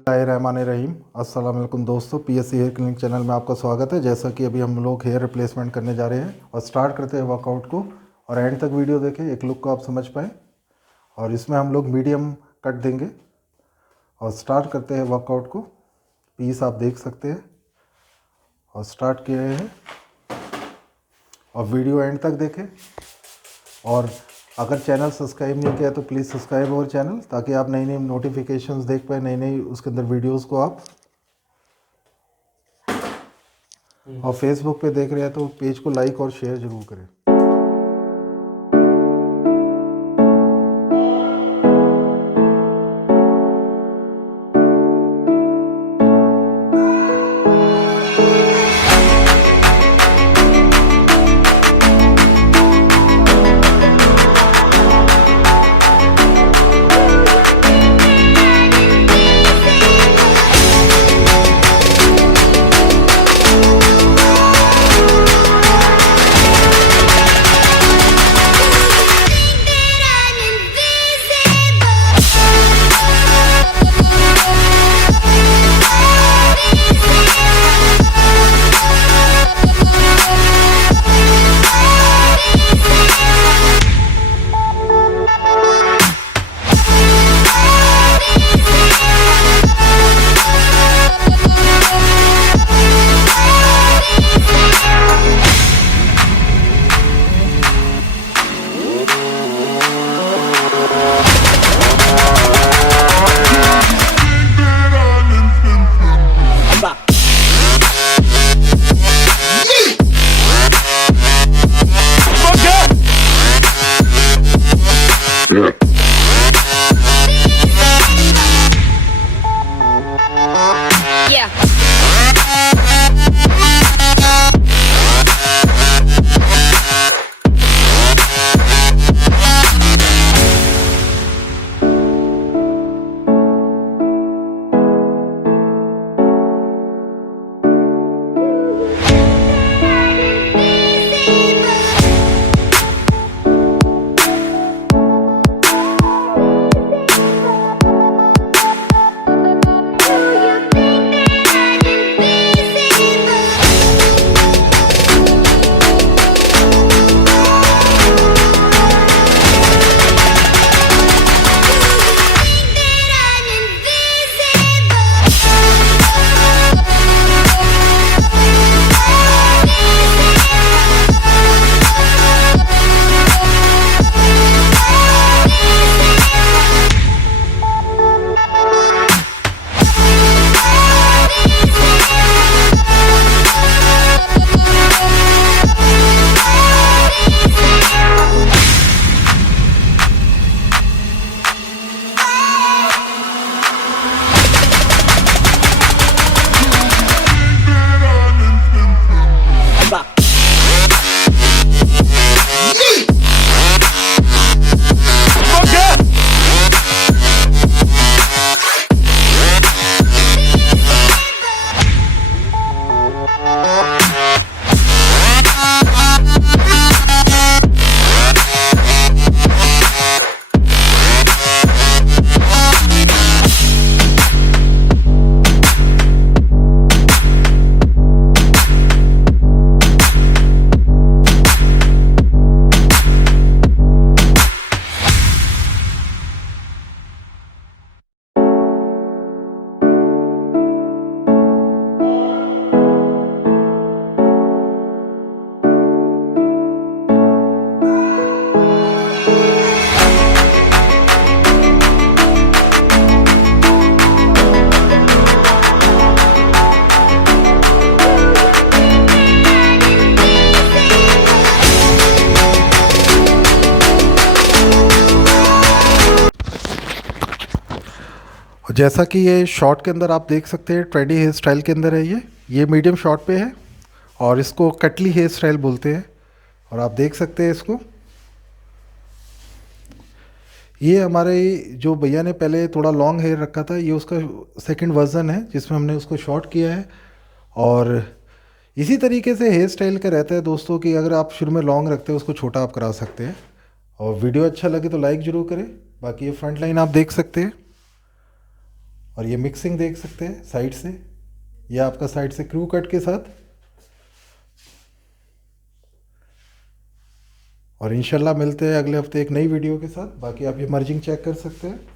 बिस्मिल्लाहिर्रहमानिर्रहीम। अस्सलाम वालेकुम दोस्तों, पीएससी हेयर क्लिनिक चैनल में आपका स्वागत है। जैसा कि अभी हम लोग हेयर रिप्लेसमेंट करने जा रहे हैं और स्टार्ट करते हैं वर्कआउट को, और एंड तक वीडियो देखें, एक लुक को आप समझ पाएँ। और इसमें हम लोग मीडियम कट देंगे और स्टार्ट करते हैं वर्कआउट को। पीस आप देख सकते हैं और स्टार्ट किए हैं, और वीडियो एंड तक देखें। और अगर चैनल सब्सक्राइब नहीं किया तो प्लीज़ सब्सक्राइब अवर चैनल, ताकि आप नई नई नोटिफिकेशंस देख पाए, नई नई उसके अंदर वीडियोस को आप। और फेसबुक पे देख रहे हैं तो पेज को लाइक और शेयर ज़रूर करें। जैसा कि ये शॉर्ट के अंदर आप देख सकते हैं, ट्रेंडी हेयर स्टाइल के अंदर है ये मीडियम शॉर्ट पे है, और इसको कटली हेयर स्टाइल बोलते हैं। और आप देख सकते हैं इसको, ये हमारे जो भैया ने पहले थोड़ा लॉन्ग हेयर रखा था, ये उसका सेकंड वर्जन है जिसमें हमने उसको शॉर्ट किया है। और इसी तरीके से हेयर स्टाइल का रहता है दोस्तों, कि अगर आप शुरू में लॉन्ग रखते हैं उसको छोटा आप करा सकते हैं। और वीडियो अच्छा लगे तो लाइक ज़रूर करें। बाकी ये फ्रंट लाइन आप देख सकते हैं। और ये मिक्सिंग देख सकते हैं साइड से, ये आपका साइड से क्रू कट के साथ। और इंशाल्लाह मिलते हैं अगले हफ्ते एक नई वीडियो के साथ। बाकी आप ये मर्जिंग चेक कर सकते हैं।